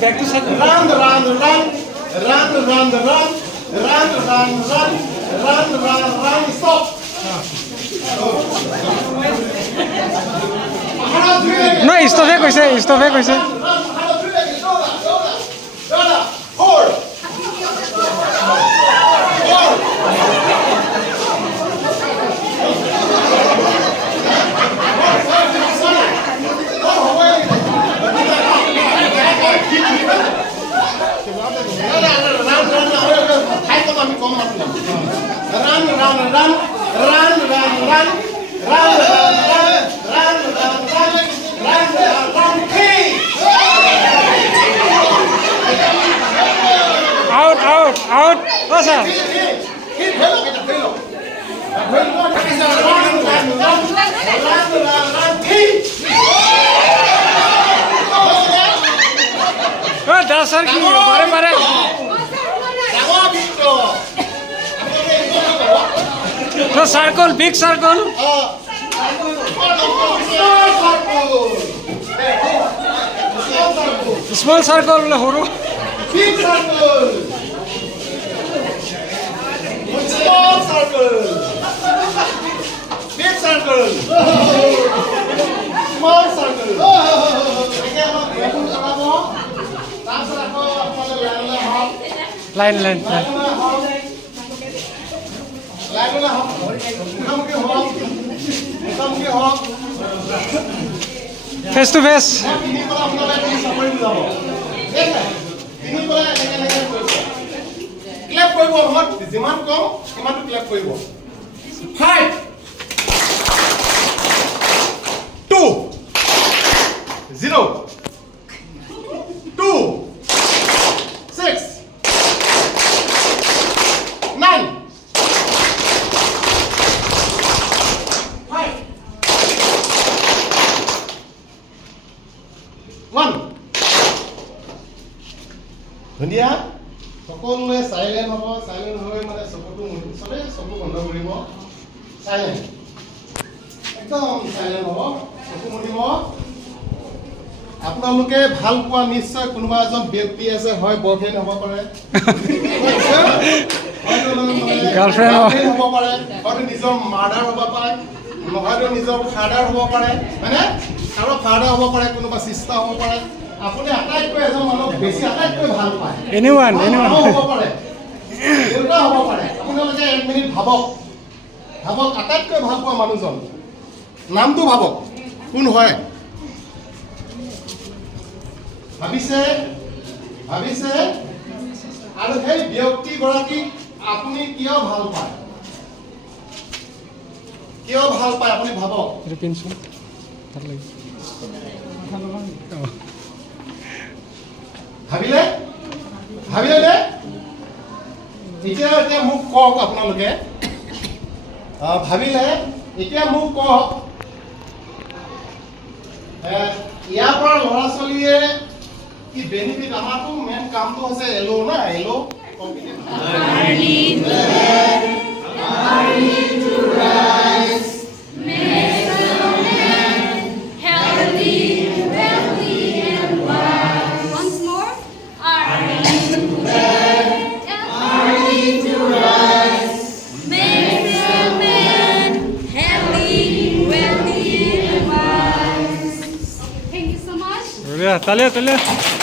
back to set. Run, stop. No, stop কৈছে out. Pasa. Dasar ki bare. No circle, big circle. Small circle horo. Big circle. Small circle. Big circle. Small circle. Line. Face to face. Clap কৰিব হত যিমান কম সিমানটো ক্লেপ কৰিব 5 2 0 2 6 9 5 1 ধুনীয়া সকলোৱে silent হ'ব silent হৈ মানে চকুটো চবে চকু বন্ধ কৰিব সাইলেন্ট একদম সাইলেন্ট হ'ব চকু মুদিব আপোনালোকে ভাল পোৱা নিশ্চয় কোনোবা এজন ব্যক্তি আছে হয় বয়ফ্ৰেণ্ড হ'ব পাৰে গাৰ্লফ্ৰেণ্ড হ'ব পাৰে হয়তো নিজৰ মাদাৰ হ'ব পাৰে নহয়তো নিজৰ ফাদাৰ হ'ব পাৰে হয়নে আৰু ফাদাৰ হ'ব পাৰে কোনোবা চিষ্টাৰ হ'ব পাৰে আপুনি আটাইতকৈ এজন মানুহ বেছি আটাইতকৈ ভাল পায় anyone হ'ব পাৰে দেউতা হ'ব পাৰে আপোনালোকে 1 মিনিট ভাবক আটাইতকৈ ভাল পোৱা মানুহজন নামটো ভাবক কোন হয় ভাবিছে আৰু সেই ব্যক্তি গৰাকী আপুনি কিয় ভাল পায় আপুনি ভাবক ভাবিলে নে এতিয়া মোক কওক আপোনালোকে ভাবিলে এতিয়া মোক কওক ইয়াৰ পৰা ল'ৰা ছোৱালীয়ে কি বেনিফিট আমাৰতো মেইন কামটো হৈছে এলো না এলো Talia.